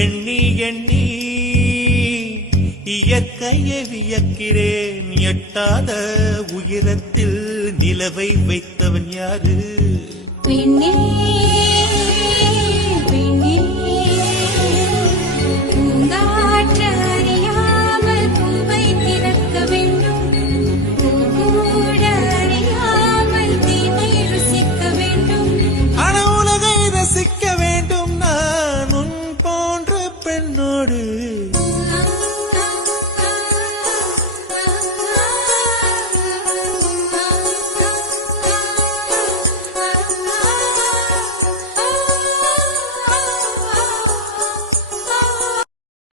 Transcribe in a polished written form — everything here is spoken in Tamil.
எண்ணி எண்ணி இயற்கையை வியக்கிறேன். எட்டாத உயரத்தில் நிலவை வைத்தவன் யாரு? பெண்ணே பெண்ணே பூங்காற்று அறியாமல் பூவை திறக்க வேண்டும். பூகூட அறியாமல் தீமை ருசிக்க வேண்டும். ஆன உலகை ரசிக்க வேண்டும் நான் உன் போன்ற பெண்ணோடு.